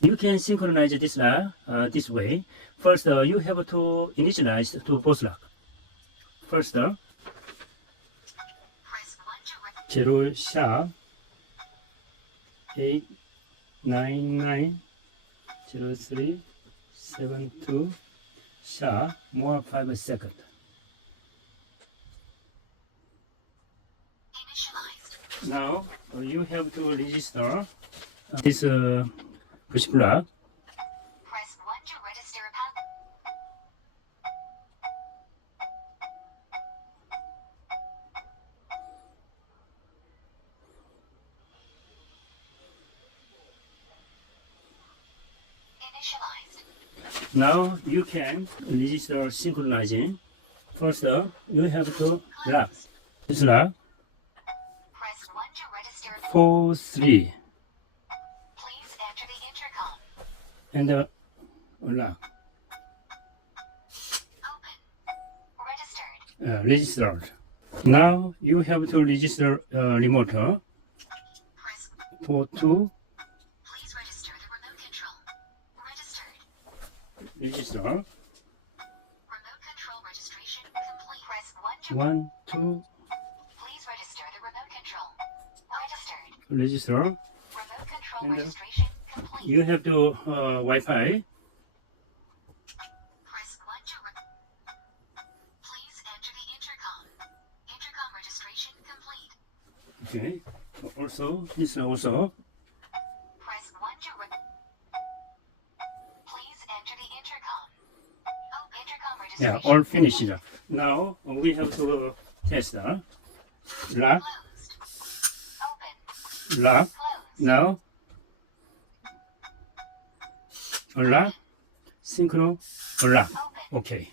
You can synchronize this lock this way. First, you have to initialize to both lock. First, 0 sharp 8990372 sharp more 5 seconds. Now you have to register this push block. Press 1 to register a path. Initialized. Now you can register synchronizing. First, you have to lock this lock Press 1 to register a path. 4 3 Please enter the intercom. and lock Open. Registered. registered. Now you have to register remote Press. for 2 Please register the remote control. Registered. register Remote control registration complete. Press 1 to 1 2 please register the remote control. Registered. register. Remote control And, registration complete. You have to Wi-Fi. Press 1 to please enter the intercom. Intercom registration complete. Okay. Also this also Press 1 to please enter the intercom. Oh, intercom yeah registration. all finished. Now we have to test lock Closed. Open. lock. Closed. Now lock synchro lock. Open. Okay.